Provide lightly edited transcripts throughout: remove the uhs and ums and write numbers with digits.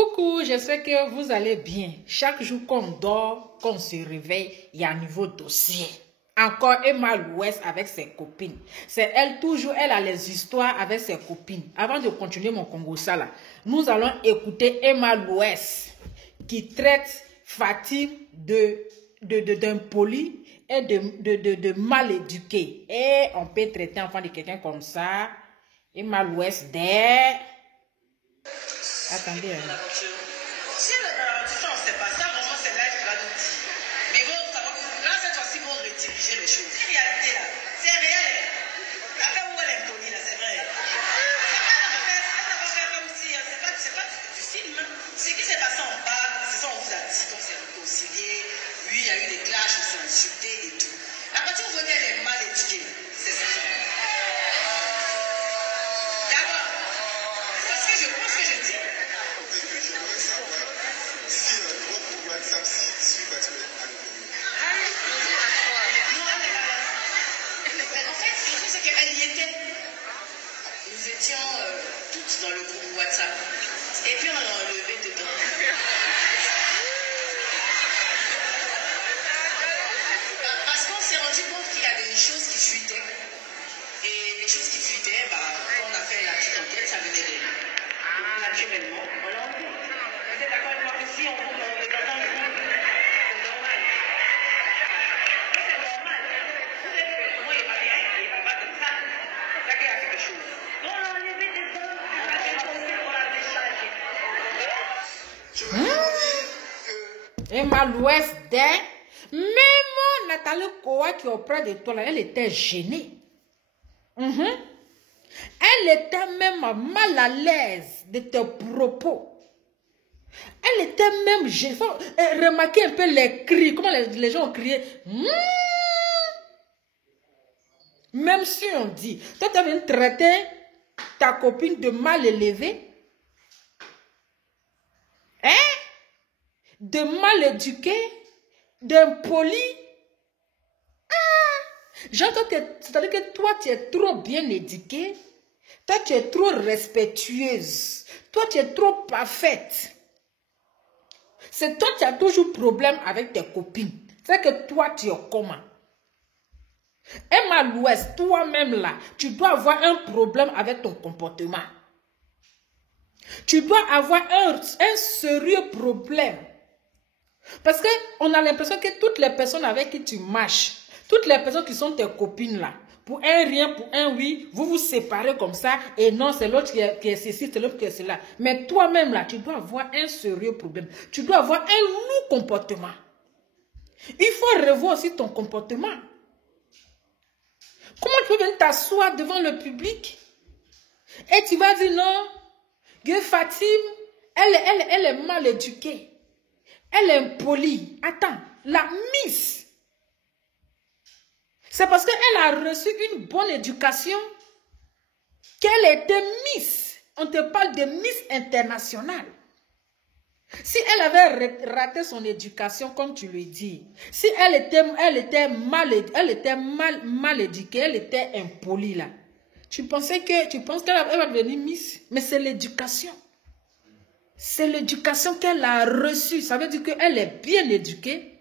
Coucou, j'espère que vous allez bien. Chaque jour qu'on dort, qu'on se réveille, il y a un nouveau dossier. Encore Emma Louès avec ses copines. C'est elle toujours, elle a les histoires avec ses copines. Avant de continuer mon Congo Sala, nous allons écouter Emma Louès qui traite Fatim d'impoli et de mal éduqué. Et on peut traiter enfant de quelqu'un comme ça. Emma Louès Attendez. Si on ne sait pas ça, vraiment c'est là qu'il va nous dire. Mais bon, là cette fois-ci, vous rediriger les choses. C'est réalité là, c'est réel. Après, où elle est impolie là, c'est vrai. Elle n'a pas fait comme si, c'est pas du film. Ce qui s'est passé en bas, c'est ça on vous a dit, qu'on s'est réconcilié. Oui, il y a eu des clashs, on s'est insultés et tout. À partir du moment où elle est mal éduquée, c'est ça. D'abord, parce que je pense que je dis. En fait, le truc c'est qu'elle y était. Nous étions toutes dans le groupe WhatsApp. Et puis on l'a enlevé dedans. Parce qu'on s'est rendu compte qu'il y avait des choses qui fuitaient. Et les choses qui fuitaient, quand on a fait la petite enquête, ça venait d'elle. Donc naturellement, on l'a enlevé. Vous êtes d'accord avec moi aussi, on est dans un groupe. C'est normal. C'est normal. Vous êtes que moi, il va rien. Il va pas comme ça. C'est ça qu'il y a quelque chose. On l'a enlevé dedans. On a défoncé, on l'a déchargé. Emma Louès même Nathalie Koa qui est auprès de toi, là, elle était gênée. Elle était même mal à l'aise de tes propos. Elle était même gênée. Faut remarquer un peu les cris, comment les gens ont crié. Même si on dit, toi tu viens traiter ta copine de mal élevée, de mal éduqué, d'impoli. C'est-à-dire que toi, tu es trop bien éduquée. Toi, tu es trop respectueuse. Toi, tu es trop parfaite. C'est toi qui as toujours problème avec tes copines. C'est que toi, tu es comment? Emma Louès, toi-même là, tu dois avoir un problème avec ton comportement. Tu dois avoir un sérieux problème. Parce qu'on a l'impression que toutes les personnes avec qui tu marches, toutes les personnes qui sont tes copines là, pour un rien, pour un oui, vous vous séparez comme ça, et non, c'est l'autre qui est ceci, c'est l'autre qui est cela. Mais toi-même là, tu dois avoir un sérieux problème. Tu dois avoir un lourd comportement. Il faut revoir aussi ton comportement. Comment tu peux venir t'asseoir devant le public et tu vas dire non, que Fatim, elle est mal éduquée. Elle est impolie. Attends, la Miss. C'est parce qu'elle a reçu une bonne éducation qu'elle était Miss. On te parle de Miss internationale. Si elle avait raté son éducation, comme tu le dis, si elle était mal éduquée, elle était impolie là, tu penses qu'elle va devenir Miss? Mais c'est l'éducation. C'est l'éducation qu'elle a reçue. Ça veut dire qu'elle est bien éduquée.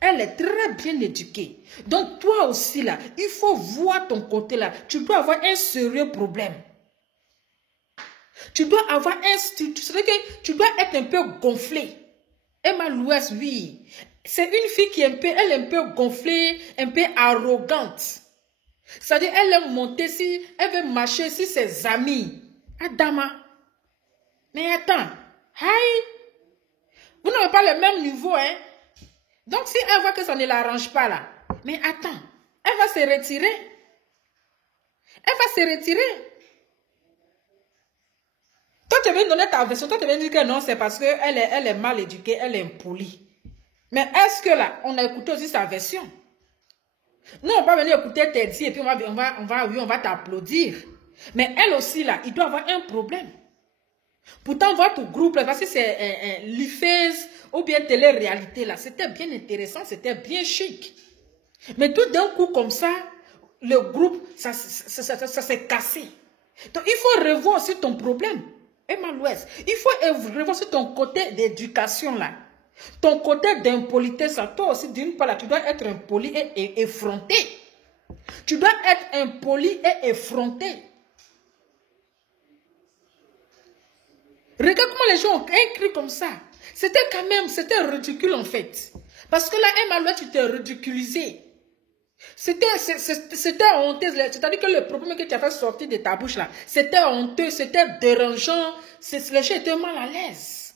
Elle est très bien éduquée. Donc toi aussi là, il faut voir ton côté là. Tu dois avoir un sérieux problème. Tu dois avoir tu dois être un peu gonflé. Emma Louès, oui. C'est une fille qui elle est un peu gonflée, un peu arrogante. C'est-à-dire, elle aime monter elle veut marcher sur ses amis. Adama. Mais attends. Vous n'avez pas le même niveau, hein? Donc, si elle voit que ça ne l'arrange pas là, mais attends, elle va se retirer. Elle va se retirer. Toi, tu viens donner ta version, toi, tu viens dire que non, c'est parce qu'elle est mal éduquée, elle est impolie. Mais est-ce que là, on a écouté aussi sa version? Nous, on va venir écouter tes dits et puis on va t'applaudir. Mais elle aussi là, il doit avoir un problème. Pourtant, votre groupe, là, parce que c'est l'IFES ou bien télé-réalité, là, c'était bien intéressant, c'était bien chic. Mais tout d'un coup, comme ça, le groupe, ça s'est cassé. Donc, il faut revoir aussi ton problème. Emma Louès, il faut revoir sur ton côté d'éducation là. Ton côté d'impolitesse, toi aussi, d'une part, là, tu dois être impoli et effronté. Tu dois être impoli et effronté. Regarde comment les gens ont écrit comme ça. C'était quand même, c'était ridicule en fait. Parce que là, Emma Louès, tu t'es ridiculisé. C'était honteux. C'est-à-dire que le problème que tu as fait sortir de ta bouche là, c'était honteux, c'était dérangeant. Les gens étaient mal à l'aise.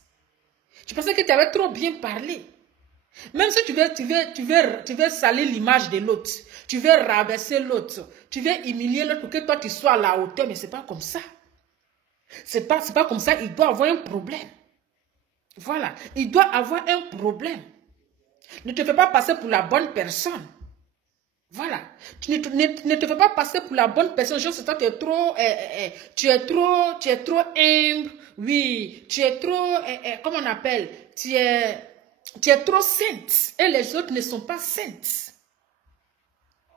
Tu pensais que tu avais trop bien parlé. Même si tu veux salir l'image de l'autre, tu veux rabaisser l'autre, tu veux humilier l'autre pour que toi tu sois à la hauteur, mais c'est pas comme ça. C'est pas comme ça, il doit avoir un problème. Voilà, il doit avoir un problème. Ne te fais pas passer pour la bonne personne. Voilà, ne te fais pas passer pour la bonne personne. Genre, c'est toi, tu es trop humble. Oui, tu es trop, comment on appelle, tu es trop sainte. Et les autres ne sont pas saintes.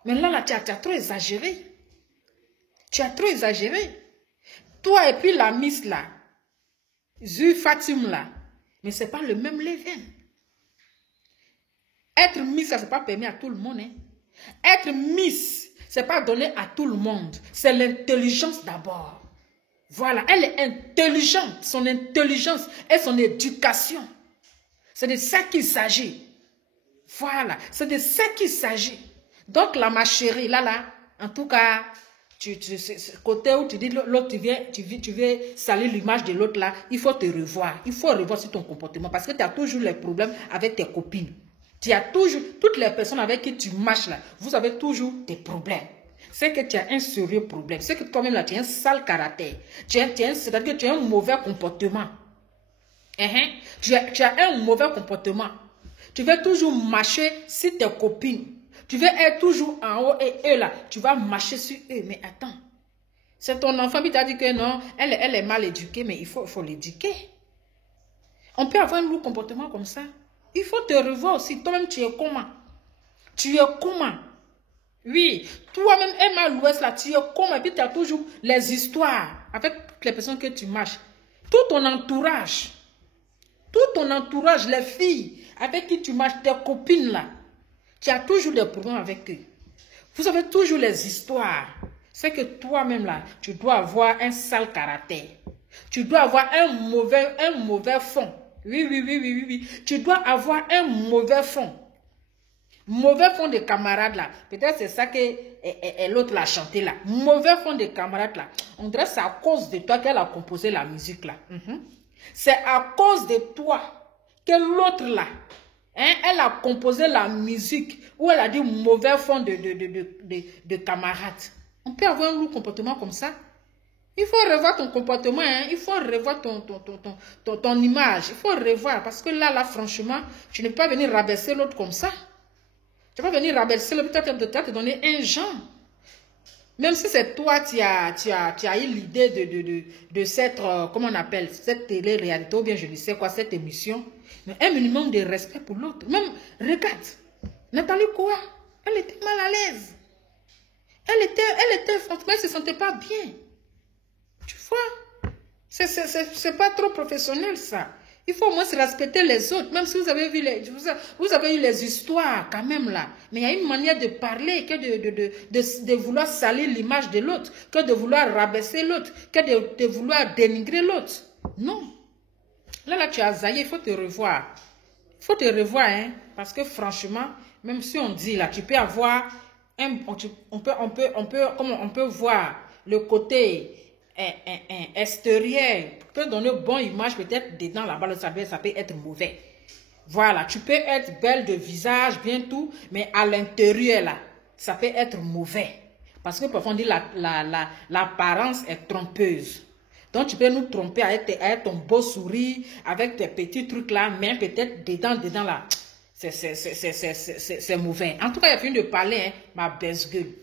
Mais là, tu as trop exagéré. Tu as trop exagéré. Toi et puis la Miss là, Zu Fatim là, mais ce n'est pas le même level. Être Miss, ça ne s'est pas permis à tout le monde. Hein. Être Miss, ce n'est pas donné à tout le monde. C'est l'intelligence d'abord. Voilà, elle est intelligente. Son intelligence et son éducation. C'est de ça qu'il s'agit. Voilà, c'est de ça qu'il s'agit. Donc là, ma chérie, là, en tout cas, côté où tu dis l'autre, tu veux salir l'image de l'autre là, il faut te revoir. Il faut revoir sur ton comportement parce que tu as toujours les problèmes avec tes copines. Tu as toujours, toutes les personnes avec qui tu marches là, vous avez toujours des problèmes. C'est que tu as un sérieux problème. C'est que toi-même là, tu as un sale caractère. C'est-à-dire que tu as un mauvais comportement. Tu as un mauvais comportement. Tu veux toujours marcher sur tes copines. Tu veux être toujours en haut et eux là, tu vas marcher sur eux. Mais attends, c'est ton enfant qui t'a dit que non, elle est mal éduquée, mais il faut l'éduquer. On peut avoir un lourd comportement comme ça. Il faut te revoir aussi. Toi-même, tu es comment? Tu es comment? Oui, toi-même, Emma Louès, là, tu es comment? Et puis, tu as toujours les histoires avec toutes les personnes que tu marches. Tout ton entourage, les filles avec qui tu marches, tes copines, là, tu as toujours des problèmes avec eux. Vous avez toujours les histoires. C'est que toi-même, là, tu dois avoir un sale caractère. Tu dois avoir un mauvais fond. Oui. Tu dois avoir un mauvais fond. Mauvais fond de camarades là. Peut-être c'est ça que l'autre l'a chanté là. Mauvais fond de camarades là. On dirait que c'est à cause de toi qu'elle a composé la musique là. C'est à cause de toi que l'autre là, elle a composé la musique où elle a dit mauvais fond de camarades. On peut avoir un lourd comportement comme ça. Il faut revoir ton comportement, hein. Il faut revoir ton image. Il faut revoir parce que là, franchement, tu ne peux pas venir rabaisser l'autre comme ça. Tu ne peux pas venir rabaisser l'autre, peut-être te donner un genre. Même si c'est toi, tu as eu l'idée de cette, comment on appelle, cette télé-réalité, ou bien je ne sais quoi, cette émission. Mais un minimum de respect pour l'autre. Même, regarde, Nathalie Koua, elle était mal à l'aise. Elle était, franchement, elle ne se sentait pas bien. Tu vois, c'est pas trop professionnel ça. Il faut au moins se respecter les autres, même si vous avez vu vous avez eu les histoires quand même là. Mais il y a une manière de parler que de vouloir salir l'image de l'autre, que de vouloir rabaisser l'autre, que de vouloir dénigrer l'autre. Non. Là, tu as zaillé, il faut te revoir. Il faut te revoir, hein, parce que franchement, même si on dit là, tu peux avoir, on peut voir le côté extérieur, peut donner une bonne image, peut-être dedans là-bas, ça peut être mauvais. Voilà, tu peux être belle de visage, bien tout, mais à l'intérieur là, ça peut être mauvais. Parce que parfois on dit l'apparence est trompeuse. Donc tu peux nous tromper avec ton beau sourire, avec tes petits trucs là, mais peut-être dedans là, c'est mauvais. En tout cas, il a fini de parler, hein, ma baisse gueule.